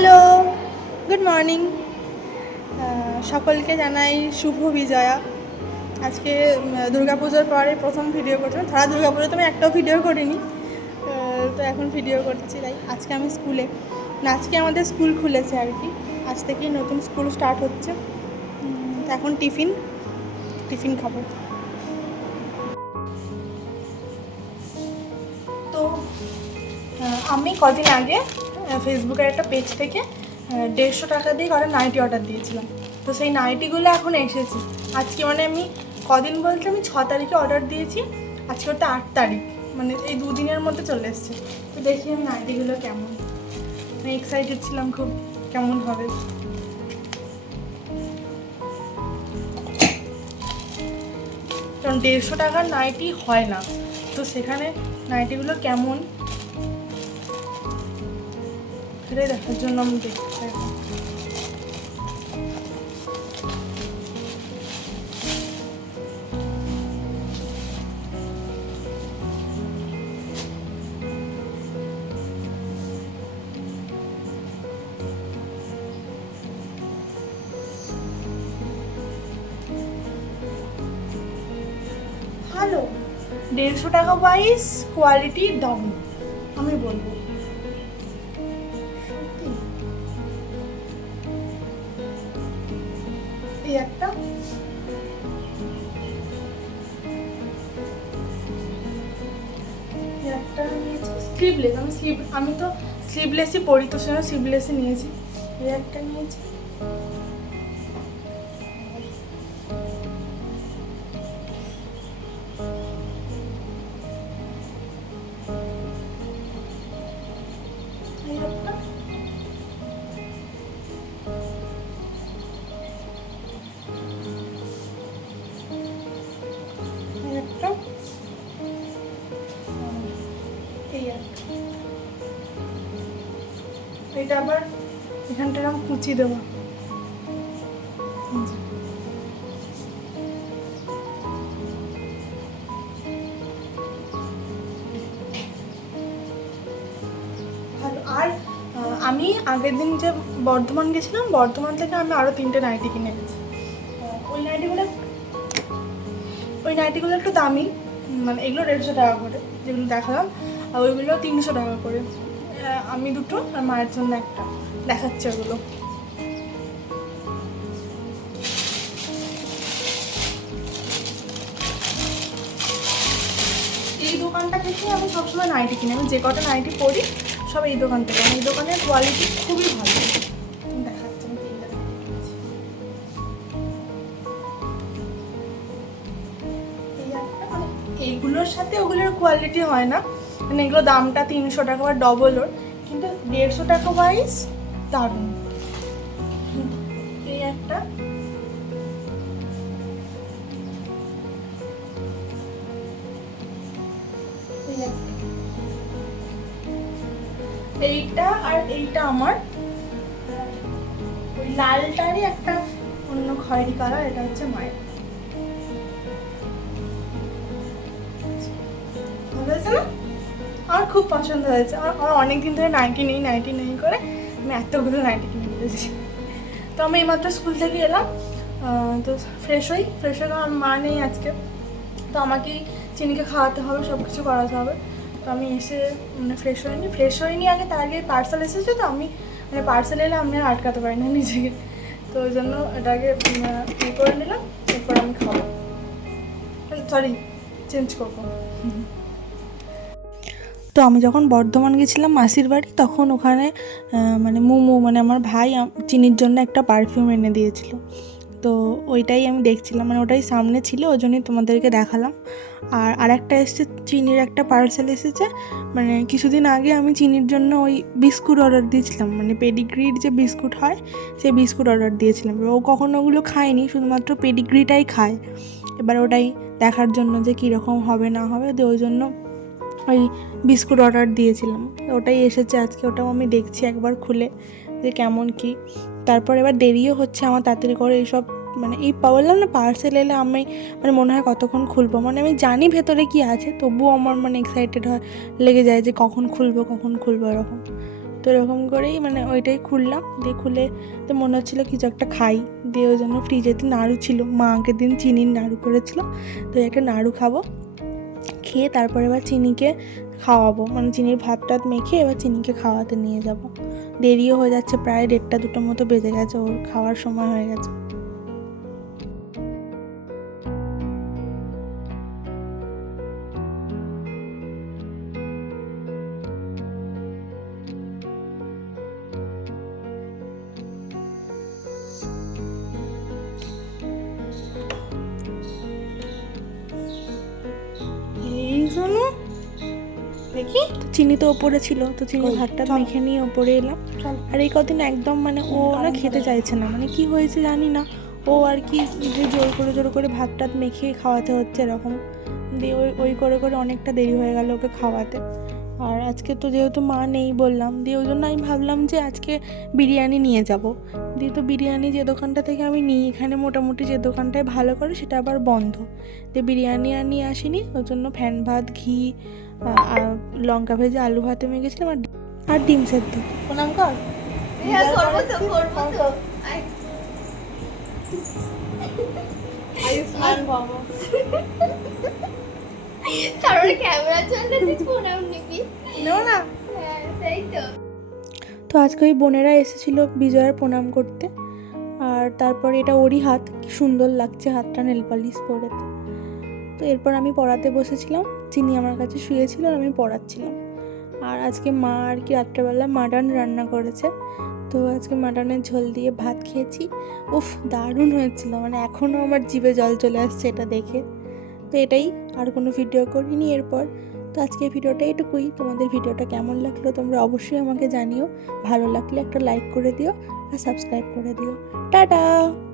Hello good morning সকলকে জানাই শুভ বিজয়া। আজকে দুর্গাপুজোর পরে প্রথম ভিডিও করছিলাম। সারা দুর্গাপুজোতে আমি একটাও ভিডিও করিনি। তো এখন ভিডিও করছি, তাই আজকে আমি স্কুলে। না, আজকে আমাদের স্কুল খুলেছে আর কি। আজ থেকেই নতুন স্কুল স্টার্ট হচ্ছে। তো এখন টিফিন টিফিন খাব। তো আমি কদিন আগে ফেসবুকের একটা পেজ থেকে দেড়শো টাকা দিয়ে কটা নাইটি অর্ডার দিয়েছিলাম। তো সেই নাইটিগুলো এখন এসেছে। আজকে মানে আমি কদিন বলতে আমি ছ তারিখে অর্ডার দিয়েছি, আজকে ওটা আট তারিখ মানে এই দুদিনের মধ্যে চলে এসছে। তো দেখি আমি নাইটিগুলো কেমন। আমি এক্সাইটেড ছিলাম খুব, কেমন হবে। কারণ দেড়শো টাকার নাইটি হয় না। তো সেখানে নাইটিগুলো কেমন? সেটাই দেখার জন্য আমি দেখতে দেড়শো টাকা ওয়াইজ কোয়ালিটি ডাউন আমি বলব। এই একটা। স্লিভলেস আমি স্লিভ আমি তো স্লিভলেসই পরি তো সেটা স্লিভলেসই নিয়েছি। একটা নিয়েছি। এটা আবার এখানটা আমি কুচি দেবো। আর আমি আগের দিন যে বর্ধমান গেছিলাম, বর্ধমান থেকে আমি আরও তিনটে নাইটি কিনে গেছি ওই নাইটিগুলো ওই নাইটিগুলো একটু দামি মানে এগুলো দেড়শো টাকা করে, যেগুলো দেখালাম। আর ওইগুলো তিনশো টাকা করে। আমি দুটো আর মায়ের জন্য একটা। দেখাচ্ছে ওগুলো। এই দোকানটা থেকে আমি সবসময় নাইটি কিনি। আমি যে কটা নাইটি পরি, সব এই দোকান থেকে। আমার এই দোকানের কোয়ালিটি খুবই ভালো। মানে এইগুলোর সাথে ওগুলোর কোয়ালিটি হয় না। মানে এগুলো দামটা তিনশো টাকা বা ডবল ওর, কিন্তু দেড়শো টাকা ওয়াইজ দারুণ। এই একটা। এইটা আর এইটা আমার। লালটারই একটা অন্য খয়েরি কালার এটা হচ্ছে মায়ের। ভালো হয়েছে না? আমার খুব পছন্দ হয়েছে। আমার অনেক দিন ধরে নাইটি নেই নাইটি নেই করে আমি এতগুলো নাইটি কিনে দিয়েছি তো আমি এইমাত্র স্কুল থেকে এলাম। তো ফ্রেশ হই ফ্রেশ হয়ে আমার মা নেই আজকে। তো আমাকেই চিনিকে খাওয়াতে হবে সব কিছু করাতে হবে। তো আমি এসে মানে ফ্রেশ হয়নি। ফ্রেশ হয়নি আগে, তার আগে পার্সেল এসেছে তো, আমি মানে পার্সেল এলে আমি আর আটকাতে পারি না নিজেকে। তো ওই জন্য এটাকে ইয়ে করে নিলাম, এরপর আমি খাব। সরি চেঞ্জ করব। তো আমি যখন বর্ধমান গেছিলাম মাসির বাড়ি, তখন ওখানে মানে মোমো মানে আমার ভাই চিনির জন্য একটা পারফিউম এনে দিয়েছিল। তো ওইটাই আমি দেখছিলাম মানে ওটাই সামনে ছিল ওই জন্যই তোমাদেরকে দেখালাম। আর আরেকটা এসছে, চিনির একটা পার্সেল এসেছে মানে কিছুদিন আগে আমি চিনির জন্য ওই বিস্কুট অর্ডার দিয়েছিলাম মানে পেডিগ্রির যে বিস্কুট হয়, সেই বিস্কুট অর্ডার দিয়েছিলাম। ও কখনো ওগুলো খায়নি, শুধুমাত্র পেডিগ্রিটাই খায়। এবার ওটাই দেখার জন্য যে কীরকম হবে, না হবে, তো ওই জন্য ওই বিস্কুট অর্ডার দিয়েছিলাম। ওটাই এসেছে আজকে, ওটাও আমি দেখছি একবার খুলে, যে কেমন কি। তারপর এবার দেরিও হচ্ছে আমার তাড়াতাড়ি করে এইসব মানে এই বললাম না পার্সেল এলে আমি মানে মনে হয় কতক্ষণ খুলবো? মানে আমি জানি ভেতরে কি আছে, তবুও আমার মানে এক্সাইটেড হয়, লেগে যায় যে কখন খুলবো কখন খুলবো এরকম। তো এরকম করেই মানে ওইটাই খুললাম, দিয়ে খুলে তো মনে হচ্ছিল কিছু একটা খাই, দিয়ে ওই জন্য ফ্রিজেতে নাড়ু ছিল, মা আগের দিন চিনির নাড়ু করেছিল, তো একটা নাড়ু খাব। খেয়ে তারপরে এবার চিনিকে খাওয়াবো। মানে চিনির ভাত টাত মেখে এবার চিনিকে খাওয়াতে নিয়ে যাব। দেরিও হয়ে যাচ্ছে, প্রায় দেড়টা দুটোর মতো বেজে গেছে, ওর খাওয়ার সময় হয়ে গেছে। তো চিনি তো ওপরে ছিল তো চিনি ভাতটা মেখে নিয়ে ওপরে এলাম। আর এই কদিন একদম মানে ও না খেতে চাইছে না। মানে কি হয়েছে জানি না। ও আর কি জোর করে জোর করে ভাত টাত মেখে খাওয়াতে হচ্ছে এরকম। দিয়ে ওই ওই করে করে অনেকটা দেরি হয়ে গেল ওকে খাওয়াতে। আর আজকে তো যেহেতু মা নেই বললাম দিয়ে ওই জন্য আমি ভাবলাম যে আজকে বিরিয়ানি নিয়ে যাব। দিয়ে তো বিরিয়ানি যে দোকানটা থেকে আমি নিই এখানে মোটামুটি যে দোকানটায় ভালো করে সেটা আবার বন্ধ। দিয়ে বিরিয়ানি আর নিয়ে আসিনি ওই জন্য ফ্যান ভাত ঘি আর লঙ্কা ভেজে আলু ভাতে মেখেছিলাম আর আর ডিম সেদ্ধ। প্রণাম কর। হ্যাঁ করব তো তো। আয়। আয়ুষ্মান বাবা? তারপরে ক্যামেরা চললে তুই প্রণাম নিবি। নেও না। সেই তো। তো আজকে ওই বোনেরা এসেছিল বিজয়ের প্রণাম করতে আর তারপর এটা ওরই হাত সুন্দর লাগছে হাতটা নেলপালিশ পরে পরেতে। তো এরপর আমি পড়াতে বসেছিলাম। চিনি আমার কাছে শুয়েছিল আর আমি পড়াচ্ছিলাম। আর আজকে মা আর কি রাত্রেবেলা মাটন রান্না করেছে। তো আজকে মাটনের ঝোল দিয়ে ভাত খেয়েছি। উফ, দারুণ হয়েছিল। মানে এখনও আমার জিভে জল চলে আসছে এটা দেখে। তো এটাই, আর কোনো ভিডিও করিনি এরপর। তো আজকে ভিডিওটা এটুকুই। তোমাদের ভিডিওটা কেমন লাগল তোমরা অবশ্যই আমাকে জানিও। ভালো লাগলে একটা লাইক করে দিও আর সাবস্ক্রাইব করে দিও। টাটা!